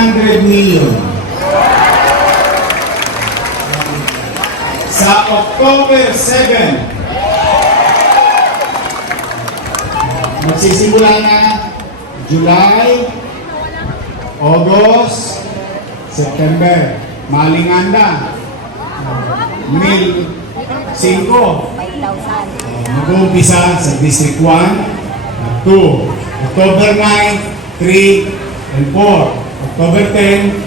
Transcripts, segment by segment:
100 million. Sa October 7, magsisimula na July, August, September. Malinganda. Mil 5. Mag-uumpisa sa District 1 at 2. October 9, 3, and 4. October 10,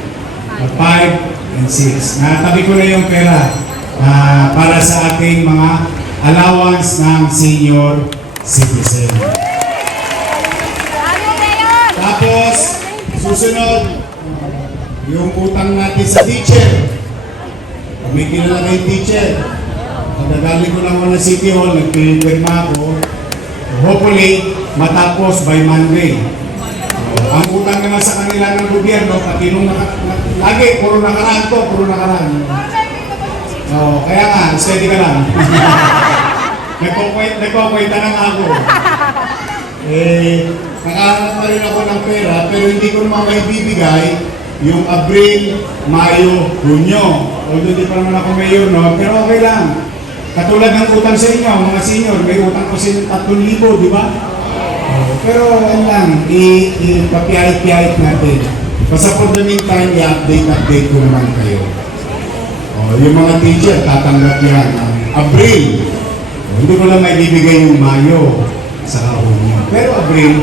5, and 6. Natabi ko na yung pera para sa ating mga allowance ng senior citizen. Tapos, susunod, yung utang natin sa teacher. May kilala kayong teacher. Pagdagaling ko lang ako ng City Hall, nagpipirma ako. Hopefully, matapos by Monday. Ang utang naman sa kanila ng gobyerno, pati nung lagi, puro nakaraan to, puro nakaraan. Kaya nga, steady ka lang. Nagkukwenta na nga ako. Nakahanap pa rin ako ng pera, pero hindi ko naman maibibigay yung Abril, Mayo, Hunyo. Although di pa naman ako mayor, no? Pero okay lang. Katulad ng utang sa inyo, mga senior, may utang ko sa inyo 3,000, di ba? Pero ano lang, ipapiyahit-piyahit natin. Basta for the meantime, i-update ko naman kayo. Yung mga teacher, tatanggap yan. Abril, hindi ko lang maibibigay yung Mayo sa Hunyo. Pero Abril,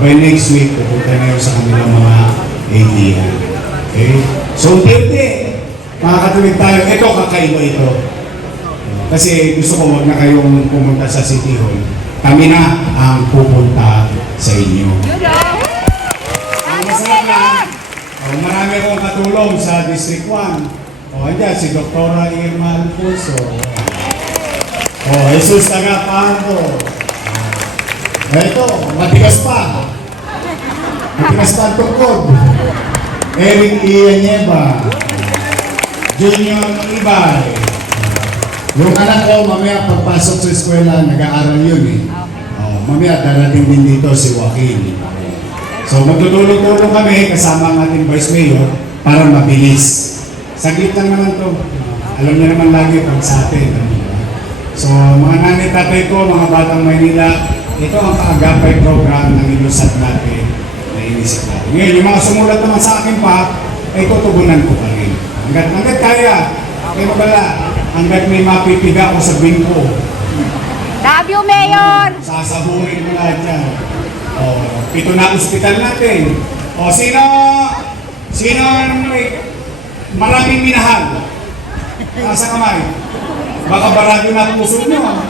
by next week, pupunta na yun sa kanilang mga ATM. Okay? So, unti-unti, makakatuloy tayo. Ito, kakaiba ito. Kasi gusto ko wag na kayong pumunta sa City Hall. Kami na ang pupunta sa inyo. Ang masarap lang, marami akong katulong sa District 1. Andyan, si Dr. Irma Alfonso. Jesus Tagapanto. Ito, matigas pa. Matigas pa ang tungkod. Eric Ianyeba. Junior Ibay. Yung anak ko, mamaya pagpasok sa eskwela, nag-aaral yun eh. Mamaya darating din dito si Joaquin. So magtutulong-tulong kami kasama ang ating Vice Mayor para mabilis. Saglit lang naman to. Alam niyo naman lagi pag sa atin. So mga nanay tatay ko, mga batang Maynila, ito ang kaagapay program ng ilusat natin na inisip natin. Ngayon, yung mga sumulat naman sa akin pa, ay tutugunan ko pa rin. Hanggat kaya, kayo magala, hanggat may mapipiga ko sa bingko. Love you, Mayor! Sasabuhin ko lahat yan. 7 na ospital natin. Sino maraming minahal? Nasa kamay. Baka barado na puso nyo.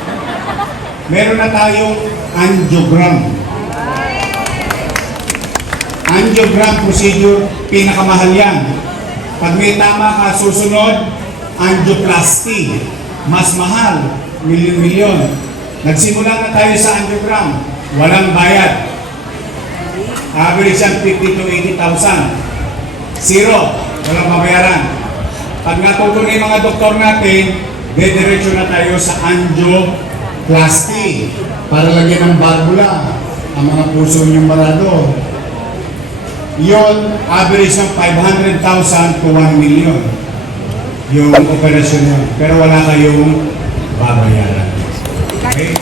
Meron na tayong angiogram. Angiogram procedure, pinakamahal yan. Pag may tama ka, susunod, angioplasty. Mas mahal, milyon-milyon. Nagsimula na tayo sa angiogram. Walang bayad. Average yan 50 to 80,000. Zero. Walang mabayaran. Pag natuto na yung mga doktor natin, dediretso na tayo sa angioplasty para lagyan ng barbula ang mga puso niyong barado. Yon, average ng 500,000 to 1 million yung operasyon yun. Pero wala kayong babayaran. Okay?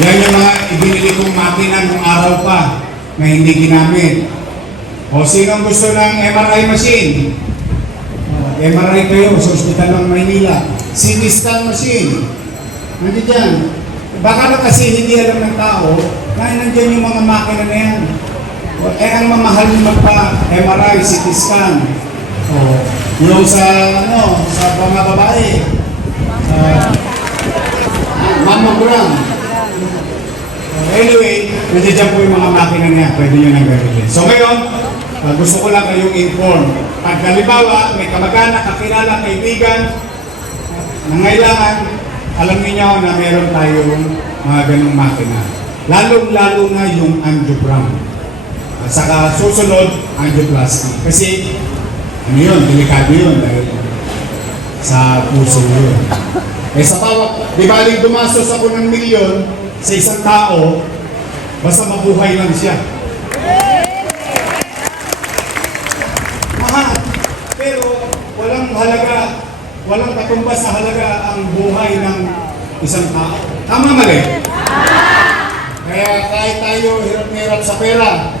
Yan yung mga ibinili kong makina nung araw pa na hindi ginamit. Sino gusto ng MRI machine? MRI kayo sa Hospital ng Maynila. CT scan machine. Nandiyan dyan. Baka na kasi hindi alam ng tao na nandiyan yung mga makina na yan. Ang mamahal yung magpa-MRI, CT scan. Yung sa mga babae. Mammogram. Anyway, nandiyan po yung mga makina niya. Pwede nyo nang gamitin. So ngayon, gusto ko lang kayong inform. Pag halimbawa, may kamag-anak, kakilala, kaibigan, nangailangan, alam niyo na meron tayong mga ganong makina. Lalo-lalo na yung angiogram. Saka susunod, angioplasty. Kasi, delikado yun dahil sa puso yun. Sa bawat, di baling dumasos ako ng milyon sa isang tao, basta mabuhay lang siya. halaga, walang katumbas sa halaga ang buhay ng isang tao. Tama mali? Kaya kahit tayo hirap-hirap sa pera,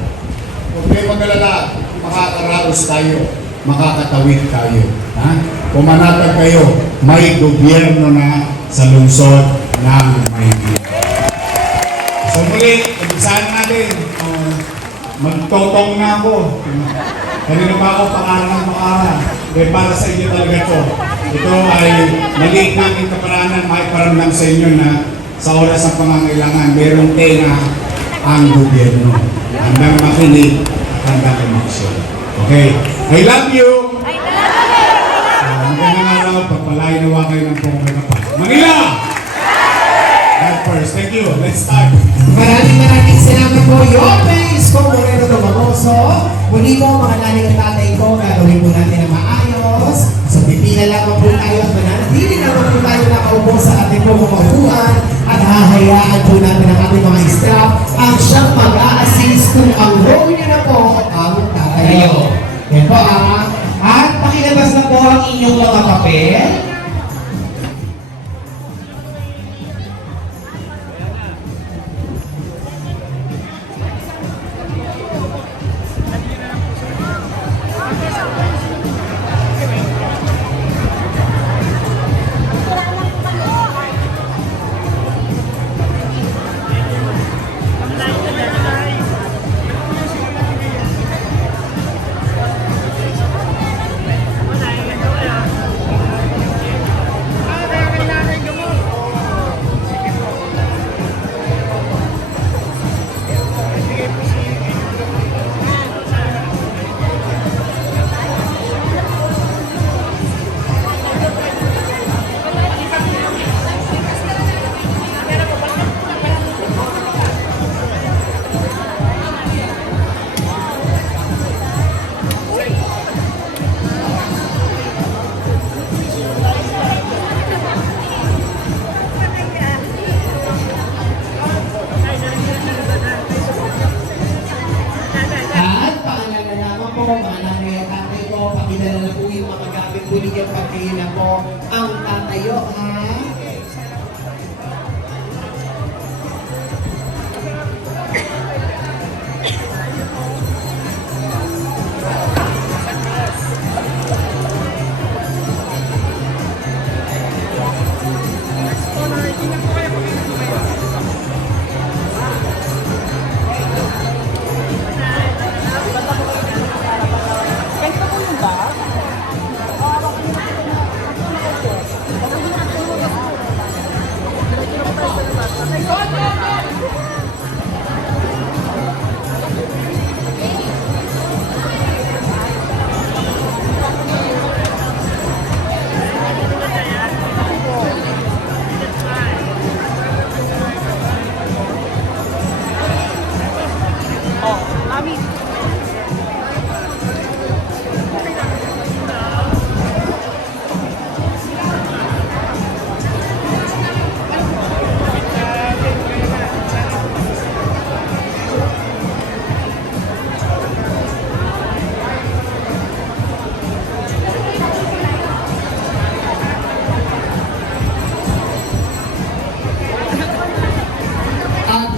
huwag kayo mag-alala, makakaraos tayo, makakatawid tayo. Ha? Pumanatag kayo, may gobyerno na sa lungsod ng Maynila. So muli, umpisahan natin. Magtotong na ako. Kanina pa ako pangarang. Para sa inyo talaga to. Ito ay maliit na aking kaparanan, maiparamdam sa inyo na sa oras ng pangangailangan, merong tenga ang gobyerno. Handang makinig, handang umaksyon. Okay? I love you! Magandang araw, pagpalain nawa kayo ng pong kapal. Manila! That first. Thank you. Let's start. Maraming salamat po, Yope Isko Moreno Domagoso. Muli po, mga nanay at tatay ko, gagawin po natin ang maayos. So, pipila lamang po tayo at mananatili naman po tayo nakaupo sa ating po mga upuan at hahayaan po natin ang ating mga staff ang siyang mag-a-assist kung ang role niya na po ang tatayo. Yan po at pakilabas na po ang inyong mga papel. Pakilala na po yung mga gamit po ninyo pag kayo na po ang tatayo, ha?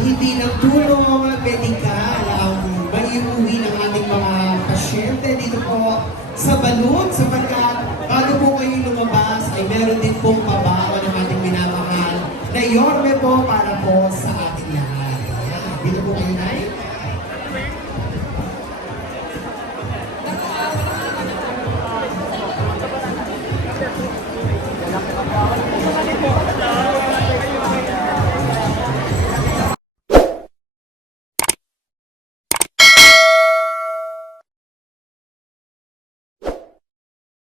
Hindi ng tulong medikal ang maiuwi ng ating mga pasyente dito po sa balon sapagkat bago po kayo lumabas ay meron din pong pabawa ng ating minamahal na yorme po para po sa ating lahat. Dito po kayo, Nay.